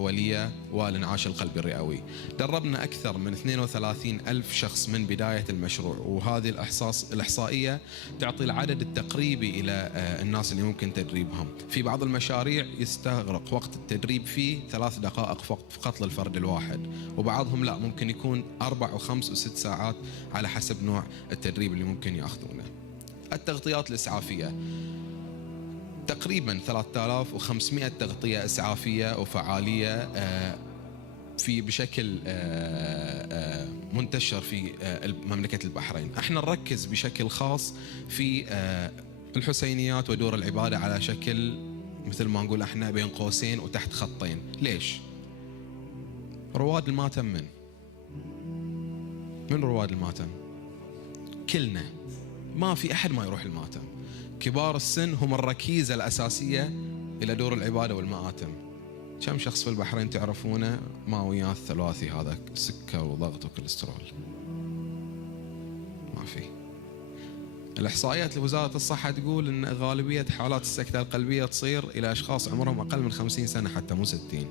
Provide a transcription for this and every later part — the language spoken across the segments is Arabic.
الأولية والإنعاش القلبي الرئوي. دربنا أكثر من 32 ألف شخص من بداية المشروع، وهذه الإحصائية تعطي العدد التقريبي إلى الناس اللي ممكن تدريبهم. في بعض المشاريع يستغرق وقت التدريب فيه 3 دقائق فقط للفرد الواحد، وبعضهم لا ممكن يكون 4 و5 و6 ساعات على حسب نوع التدريب اللي ممكن يأخذونه. التغطيات الإسعافية تقريبا 3500 تغطية إسعافية وفعالية في بشكل منتشر في مملكة البحرين. احنا نركز بشكل خاص في الحسينيات ودور العبادة على شكل مثل ما نقول احنا بين قوسين وتحت خطين. ليش؟ رواد الماتم من رواد الماتم؟ كلنا، ما في أحد ما يروح الماتم. كبار السن هم الركيزة الأساسية إلى دور العبادة والمآتم. كم شخص في البحرين تعرفونه ما وياه الثلاثي هذا، سكر وضغط وكوليسترول؟ ما في. الإحصائيات لوزارة الصحة تقول أن غالبية حالات السكتة القلبية تصير إلى أشخاص عمرهم أقل من 50 سنة حتى مو 60.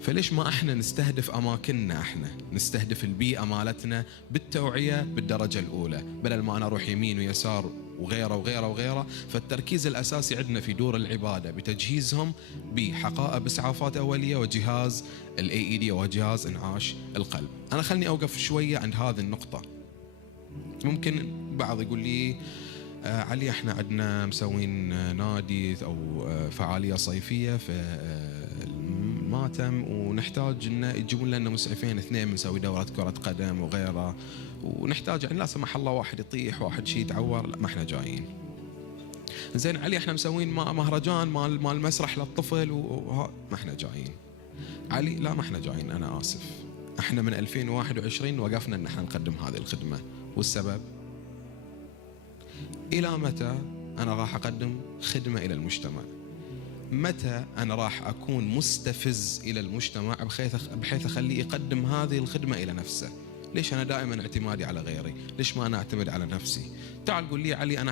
فليش ما احنا نستهدف اماكننا، احنا نستهدف البيئة مالتنا بالتوعية بالدرجة الاولى، بدل ما انا اروح يمين ويسار وغيره وغيره وغيره. فالتركيز الاساسي عندنا في دور العبادة بتجهيزهم بحقائب اسعافات اولية وجهاز AED وجهاز انعاش القلب. انا خلني اوقف شوية عند هذه النقطة. ممكن بعض يقول لي علي احنا عندنا مسوين نادي او فعالية صيفية في الماتم، ونحتاج ان يجيبون لنا مسعفين 2 بنسوي دورة كرة قدم وغيره، ونحتاج يعني لا سمح الله واحد يطيح واحد شيء يتعور، لا ما احنا جايين. زين علي احنا مسوين مهرجان مال مسرح للطفل ما احنا جايين. علي لا ما احنا جايين، انا اسف. احنا من 2021 وقفنا ان احنا نقدم هذه الخدمة، والسبب الى متى انا راح اقدم خدمة الى المجتمع؟ متى أنا راح أكون مستفز إلى المجتمع بحيث أخليه يقدم هذه الخدمة إلى نفسه؟ ليش أنا دائما اعتمادي على غيري؟ ليش ما أنا أعتمد على نفسي؟ تعال قول لي علي أنا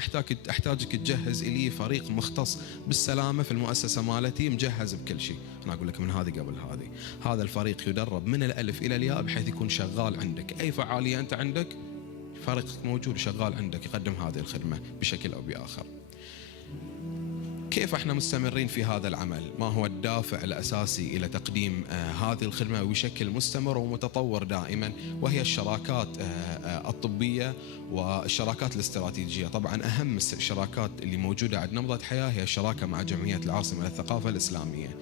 أحتاجك تجهز إلي فريق مختص بالسلامة في المؤسسة مالتي مجهز بكل شيء. أنا أقول لك من هذه قبل هذه، هذا الفريق يدرب من الألف إلى الياء بحيث يكون شغال عندك. أي فعالية أنت عندك فريقك موجود شغال عندك يقدم هذه الخدمة بشكل أو بآخر. كيف احنا مستمرين في هذا العمل؟ ما هو الدافع الأساسي إلى تقديم هذه الخدمة بشكل مستمر ومتطور دائما؟ وهي الشراكات الطبية والشراكات الاستراتيجية. طبعا أهم الشراكات اللي موجودة عند نبضة حياة هي الشراكة مع جمعية العاصمة للثقافة الإسلامية.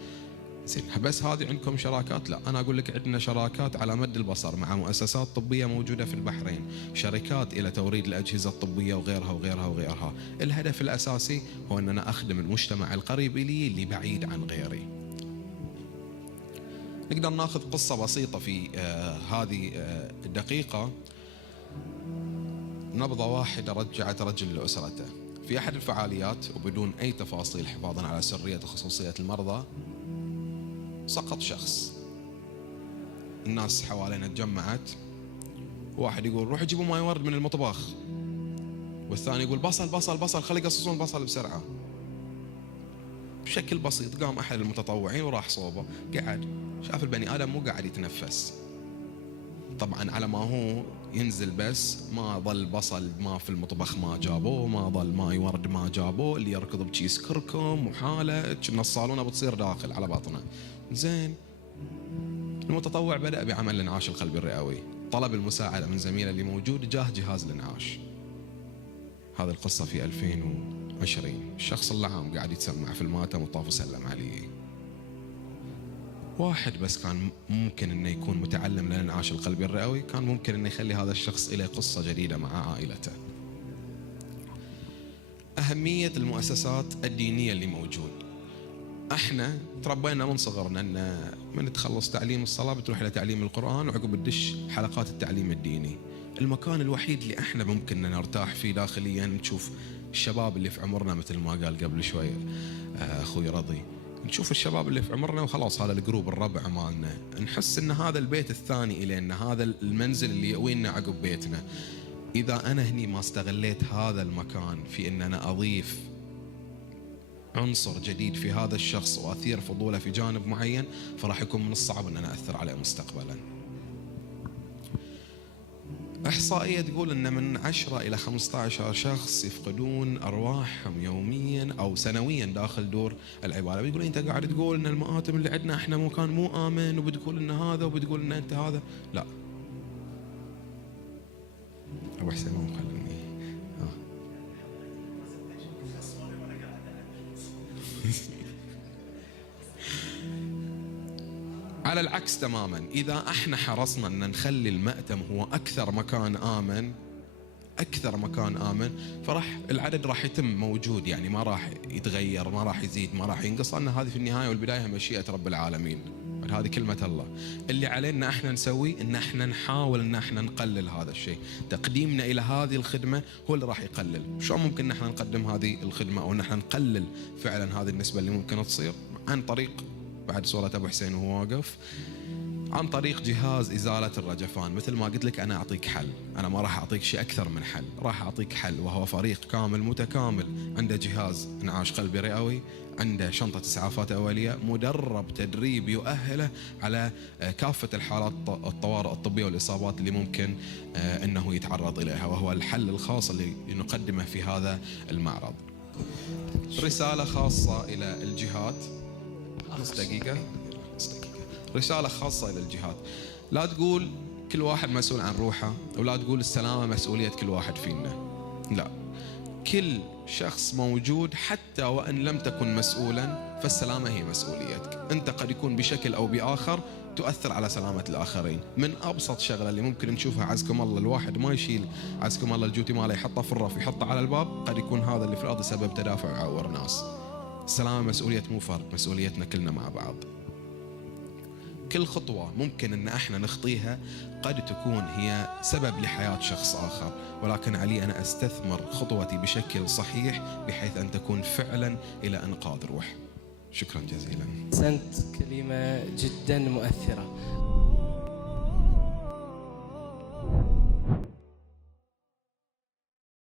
زين، بس هذه عندكم شراكات؟ لا، أنا أقول لك عندنا شراكات على مد البصر مع مؤسسات طبية موجودة في البحرين، شركات إلى توريد الأجهزة الطبية وغيرها وغيرها وغيرها. الهدف الأساسي هو أن أنا أخدم المجتمع القريب لي اللي بعيد عن غيري. نقدر ناخذ قصة بسيطة في هذه الدقيقة. نبضة واحدة رجعت رجل لأسرته في أحد الفعاليات، وبدون أي تفاصيل حفاظا على سرية وخصوصية المرضى. سقط شخص، الناس حوالينا تجمعت، واحد يقول روح جيبوا ماي ورد من المطبخ، والثاني يقول بصل بصل بصل خلي يقصصون البصل بسرعة. بشكل بسيط قام أحد المتطوعين وراح صوبه، قعد شاف البني آدم مو قاعد يتنفس. طبعا على ما هو ينزل بس ما ظل بصل ما في المطبخ ما جابوه، ما ظل ماي ورد ما جابوه، اللي يركض بكيس كركم وحالة كنا الصالونة بتصير داخل على بطنه. زين، المتطوع بدأ بعمل الإنعاش القلبي الرئوي، طلب المساعدة من زميله اللي موجود، جاه جهاز الإنعاش. هذه القصة في 2020. الشخص اللي عام قاعد يتسمع في الماتم وطاف وسلم عليه. واحد بس كان ممكن انه يكون متعلم للإنعاش القلبي الرئوي، كان ممكن انه يخلي هذا الشخص إلى قصة جديدة مع عائلته. أهمية المؤسسات الدينية اللي موجود. احنا تربينا من صغرنا ان من تخلص تعليم الصلاة بتروح الى تعليم القرآن، وعقب الدش حلقات التعليم الديني. المكان الوحيد اللي احنا ممكن نرتاح فيه داخليا نشوف الشباب اللي في عمرنا، مثل ما قال قبل شوي اخوي رضي، نشوف الشباب اللي في عمرنا وخلاص هذا الجروب الربع مالنا، نحس ان هذا البيت الثاني الينا، هذا المنزل اللي يأوينا عقب بيتنا. اذا انا هني ما استغليت هذا المكان في ان انا اضيف عنصر جديد في هذا الشخص وأثير فضوله في جانب معين، فراح يكون من الصعب أن أنا أثر عليه مستقبلا. إحصائية تقول أن من 10 إلى 15 شخص يفقدون أرواحهم يوميا أو سنويا داخل دور العبادة. بتقول أنت قاعد تقول أن المآتم اللي عندنا إحنا مكان مو آمن، وبتقول أن هذا، وبتقول أن أنت هذا. لا، أبو حسين مو مخليني. على العكس تماما، إذا احنا حرصنا أن نخلي المأتم هو أكثر مكان آمن، فراح العدد راح يتم موجود، يعني ما راح يتغير، ما راح يزيد، ما راح ينقص، لأن هذه في النهاية والبداية مشيئة رب العالمين. هذه كلمة الله. اللي علينا احنا نسويه ان احنا نحاول ان احنا نقلل هذا الشيء. تقديمنا الى هذه الخدمة هو اللي راح يقلل. شو ممكن ان احنا نقدم هذه الخدمة او ان احنا نقلل فعلا هذه النسبة اللي ممكن تصير؟ عن طريق، بعد صورة ابو حسين وهو واقف، عن طريق جهاز إزالة الرجفان. مثل ما قلت لك، أنا أعطيك حل، أنا ما راح أعطيك شيء أكثر من حل، راح أعطيك حل، وهو فريق كامل متكامل عنده جهاز انعاش قلبي رئوي، عنده شنطة إسعافات أولية، مدرب تدريب يؤهله على كافة الحالات الطوارئ الطبية والإصابات اللي ممكن أنه يتعرض إليها، وهو الحل الخاص اللي نقدمه في هذا المعرض. رسالة خاصة إلى الجهات. نص دقيقة. رسالة خاصة إلى الجهات. لا تقول كل واحد مسؤول عن روحه، ولا تقول السلامة مسؤولية كل واحد فينا. لا، كل شخص موجود حتى وإن لم تكن مسؤولا، فالسلامة هي مسؤوليتك. أنت قد يكون بشكل أو بآخر تؤثر على سلامة الآخرين. من أبسط شغلة اللي ممكن نشوفها، عزكم الله، الواحد ما يشيل عزكم الله الجوتي ماله يحطه في الرف يحطه على الباب، قد يكون هذا اللي في الأرض سبب تدافع ويعور ناس. السلامة مسؤولية مو فرد، مسؤوليتنا كلنا مع بعض. كل خطوة ممكن أن احنا نخطيها قد تكون هي سبب لحياة شخص آخر، ولكن علي أنا أستثمر خطوتي بشكل صحيح بحيث أن تكون فعلا إلى إنقاذ روح. شكرا جزيلا. أحسنت، كلمة جدا مؤثرة.